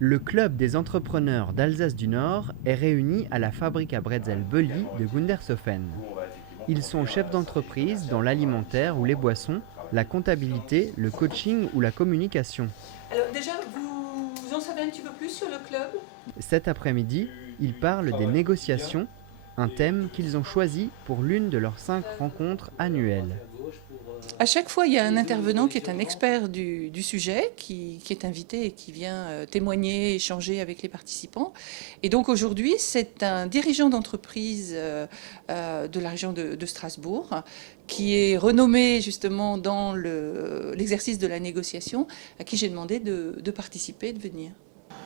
Le club des entrepreneurs d'Alsace du Nord est réuni à la fabrique à bretzel Belly de Gundershofen. Ils sont chefs d'entreprise dans l'alimentaire ou les boissons, la comptabilité, le coaching ou la communication. Alors déjà, vous en savez un petit peu plus sur le club? Cet après-midi, ils parlent des négociations, un thème qu'ils ont choisi pour l'une de leurs 5 rencontres annuelles. À chaque fois, il y a un intervenant qui est un expert du sujet, qui est invité et qui vient témoigner, échanger avec les participants. Et donc aujourd'hui, c'est un dirigeant d'entreprise de la région de Strasbourg, qui est renommé justement dans l'exercice de la négociation, à qui j'ai demandé de participer, de venir.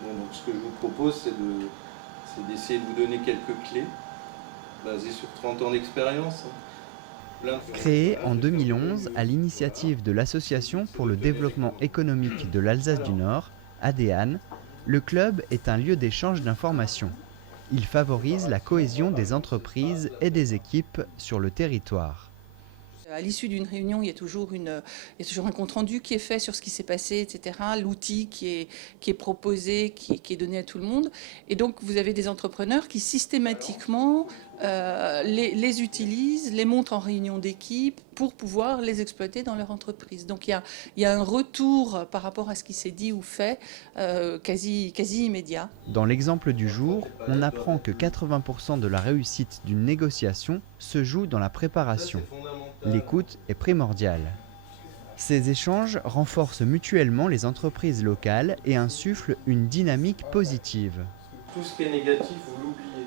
Bon, donc ce que je vous propose, c'est d'essayer de vous donner quelques clés, basées sur 30 ans d'expérience. Créé en 2011 à l'initiative de l'Association pour le développement économique de l'Alsace du Nord, ADEAN, le club est un lieu d'échange d'informations. Il favorise la cohésion des entreprises et des équipes sur le territoire. À l'issue d'une réunion, il y a toujours un compte-rendu qui est fait sur ce qui s'est passé, etc. L'outil qui est proposé, qui est donné à tout le monde. Et donc, vous avez des entrepreneurs qui systématiquement les utilisent, les montent en réunion d'équipe pour pouvoir les exploiter dans leur entreprise. Donc, il y a un retour par rapport à ce qui s'est dit ou fait quasi immédiat. Dans l'exemple du jour, on apprend que 80% de la réussite d'une négociation se joue dans la préparation. L'écoute est primordiale. Ces échanges renforcent mutuellement les entreprises locales et insufflent une dynamique positive. Tout ce qui est négatif, vous l'oubliez.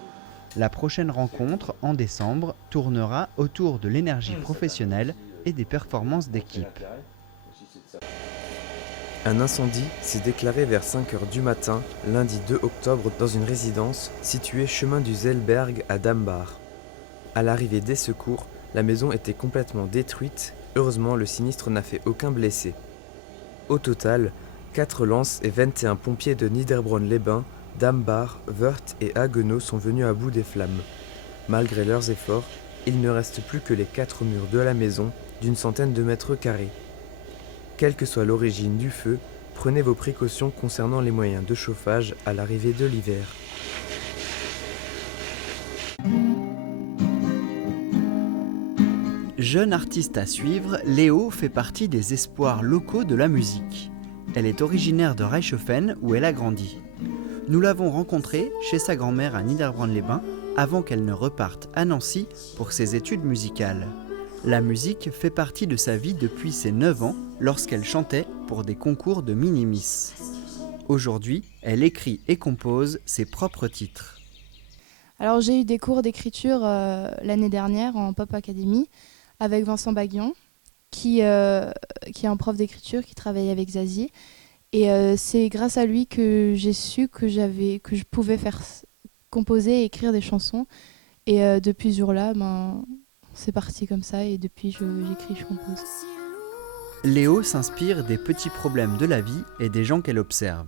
La prochaine rencontre, en décembre, tournera autour de l'énergie professionnelle et des performances d'équipe. Un incendie s'est déclaré vers 5 h du matin, lundi 2 octobre, dans une résidence située chemin du Zellberg à Dambach. À l'arrivée des secours, la maison était complètement détruite. Heureusement, le sinistre n'a fait aucun blessé. Au total, 4 lances et 21 pompiers de Niederbronn-les-Bains, Dambach, Wörth et Haguenau sont venus à bout des flammes. Malgré leurs efforts, il ne reste plus que les 4 murs de la maison, d'une centaine de mètres carrés. Quelle que soit l'origine du feu, prenez vos précautions concernant les moyens de chauffage à l'arrivée de l'hiver. Jeune artiste à suivre, Léo fait partie des espoirs locaux de la musique. Elle est originaire de Reichshofen où elle a grandi. Nous l'avons rencontrée chez sa grand-mère à Niederbronn-les-Bains avant qu'elle ne reparte à Nancy pour ses études musicales. La musique fait partie de sa vie depuis ses 9 ans lorsqu'elle chantait pour des concours de mini-miss. Aujourd'hui, elle écrit et compose ses propres titres. Alors j'ai eu des cours d'écriture l'année dernière en Pop Academy avec Vincent Baguion, qui est un prof d'écriture qui travaille avec Zazie. Et c'est grâce à lui que j'ai su que je pouvais faire composer et écrire des chansons. Et depuis ce jour-là, c'est parti comme ça et depuis j'écris, je compose. Léo s'inspire des petits problèmes de la vie et des gens qu'elle observe.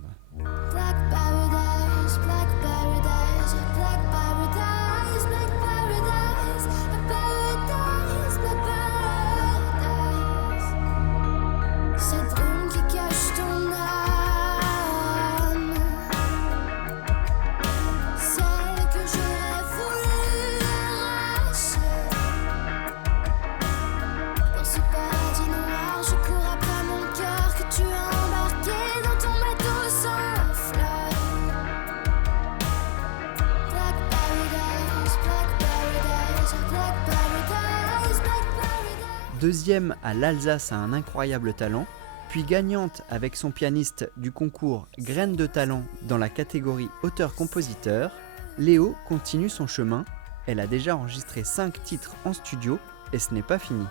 Deuxième à l'Alsace a un incroyable talent, puis gagnante avec son pianiste du concours Graines de talent dans la catégorie auteur-compositeur, Léo continue son chemin. Elle a déjà enregistré 5 titres en studio et ce n'est pas fini.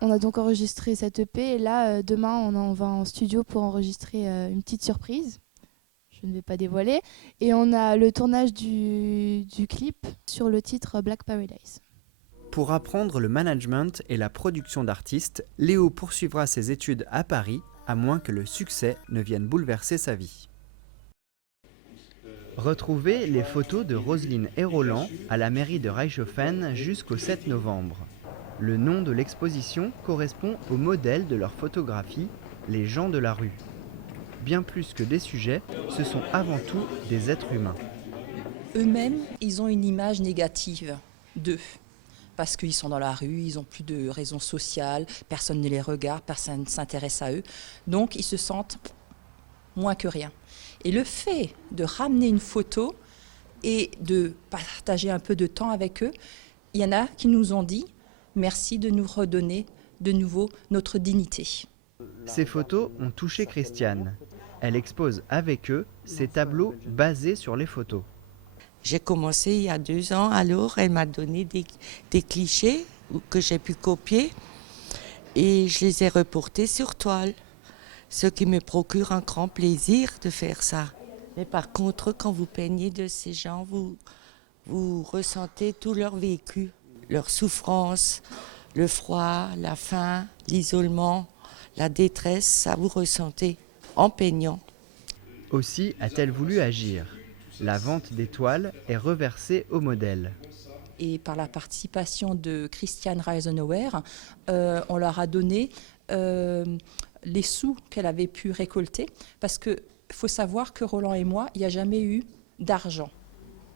On a donc enregistré cette EP et là, demain, on va en studio pour enregistrer une petite surprise. Je ne vais pas dévoiler. Et on a le tournage du clip sur le titre Black Paradise. Pour apprendre le management et la production d'artistes, Léo poursuivra ses études à Paris, à moins que le succès ne vienne bouleverser sa vie. Retrouvez les photos de Roselyne et Roland à la mairie de Reichshofen jusqu'au 7 novembre. Le nom de l'exposition correspond au modèle de leur photographie, Les gens de la rue. bien plus que des sujets, ce sont avant tout des êtres humains. Eux-mêmes, ils ont une image négative d'eux. Parce qu'ils sont dans la rue, ils n'ont plus de raison sociale, personne ne les regarde, personne ne s'intéresse à eux. Donc ils se sentent moins que rien. Et le fait de ramener une photo et de partager un peu de temps avec eux, il y en a qui nous ont dit merci de nous redonner de nouveau notre dignité. Ces photos ont touché Christiane. Elle expose avec eux ses tableaux basés sur les photos. J'ai commencé il y a 2 ans, alors elle m'a donné des clichés que j'ai pu copier et je les ai reportés sur toile, ce qui me procure un grand plaisir de faire ça. Mais par contre, quand vous peignez de ces gens, vous ressentez tout leur vécu, leur souffrance, le froid, la faim, l'isolement, la détresse, ça vous ressentez en peignant. Aussi a-t-elle voulu agir. La vente des toiles est reversée au modèle. Et par la participation de Christiane Reisenauer, on leur a donné les sous qu'elle avait pu récolter. Parce qu'il faut savoir que Roland et moi, il n'y a jamais eu d'argent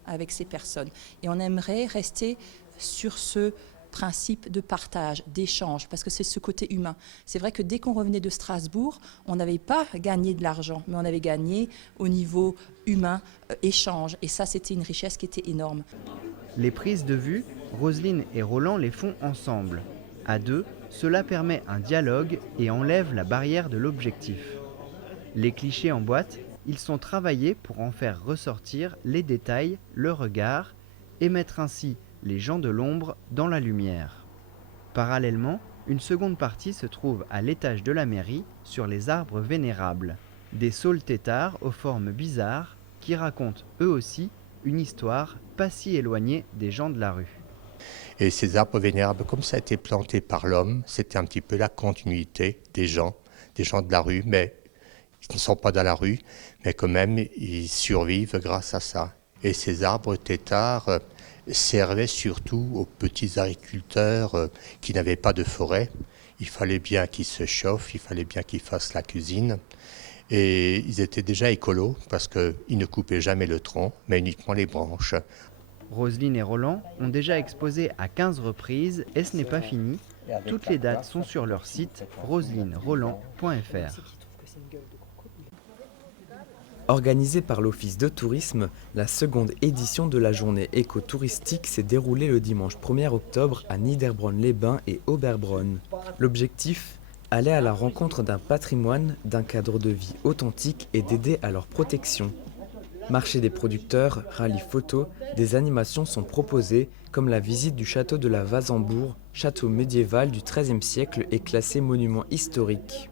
avec ces personnes. Et on aimerait rester sur ce principe de partage, d'échange, parce que c'est ce côté humain. C'est vrai que dès qu'on revenait de Strasbourg, on n'avait pas gagné de l'argent, mais on avait gagné au niveau humain, échange. Et ça, c'était une richesse qui était énorme. Les prises de vue, Roselyne et Roland les font ensemble. À deux, cela permet un dialogue et enlève la barrière de l'objectif. Les clichés en boîte, ils sont travaillés pour en faire ressortir les détails, le regard, et mettre ainsi les gens de l'ombre dans la lumière. Parallèlement, une seconde partie se trouve à l'étage de la mairie sur les arbres vénérables. Des saules têtards aux formes bizarres qui racontent eux aussi une histoire pas si éloignée des gens de la rue. Et ces arbres vénérables, comme ça a été planté par l'homme, c'était un petit peu la continuité des gens de la rue, mais ils ne sont pas dans la rue, mais quand même ils survivent grâce à ça. Et ces arbres têtards servait surtout aux petits agriculteurs qui n'avaient pas de forêt. Il fallait bien qu'ils se chauffent, il fallait bien qu'ils fassent la cuisine. Et ils étaient déjà écolos parce qu'ils ne coupaient jamais le tronc, mais uniquement les branches. Roselyne et Roland ont déjà exposé à 15 reprises et ce n'est pas fini. Toutes les dates sont sur leur site roselyneroland.fr. Organisée par l'Office de tourisme, la seconde édition de la journée écotouristique s'est déroulée le dimanche 1er octobre à Niederbronn-les-Bains et Oberbronn. L'objectif, aller à la rencontre d'un patrimoine, d'un cadre de vie authentique et d'aider à leur protection. Marché des producteurs, rallye photo, des animations sont proposées comme la visite du château de la Wasembourg, château médiéval du XIIIe siècle et classé monument historique.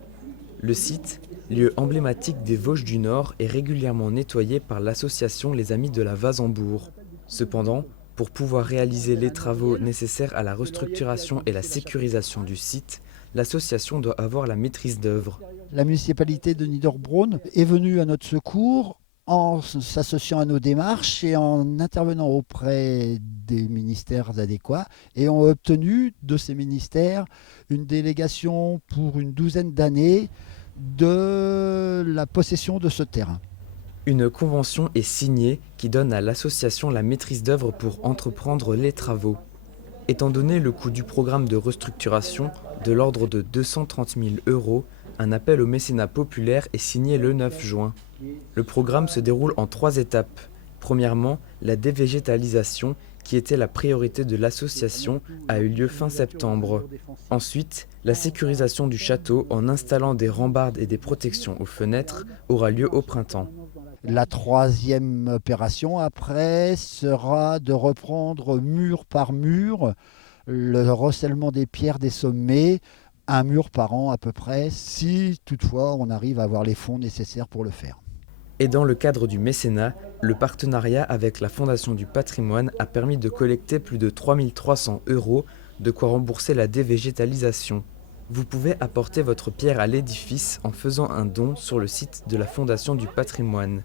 Le site, lieu emblématique des Vosges du Nord, est régulièrement nettoyé par l'association Les Amis de la Wasembourg. Cependant, pour pouvoir réaliser les travaux nécessaires à la restructuration et la sécurisation du site, l'association doit avoir la maîtrise d'œuvre. La municipalité de Niederbronn est venue à notre secours en s'associant à nos démarches et en intervenant auprès des ministères adéquats et ont obtenu de ces ministères une délégation pour une 12aine d'années de la possession de ce terrain. Une convention est signée qui donne à l'association la maîtrise d'œuvre pour entreprendre les travaux. Étant donné le coût du programme de restructuration de l'ordre de 230 000 €, un appel au mécénat populaire est signé le 9 juin. Le programme se déroule en 3 étapes. Premièrement, la dévégétalisation, qui était la priorité de l'association, a eu lieu fin septembre. Ensuite, la sécurisation du château en installant des rambardes et des protections aux fenêtres aura lieu au printemps. La 3e opération après sera de reprendre mur par mur le recèlement des pierres des sommets, un mur par an à peu près, si toutefois on arrive à avoir les fonds nécessaires pour le faire. Et dans le cadre du mécénat, le partenariat avec la Fondation du patrimoine a permis de collecter plus de 3 300 €, de quoi rembourser la dévégétalisation. Vous pouvez apporter votre pierre à l'édifice en faisant un don sur le site de la Fondation du patrimoine.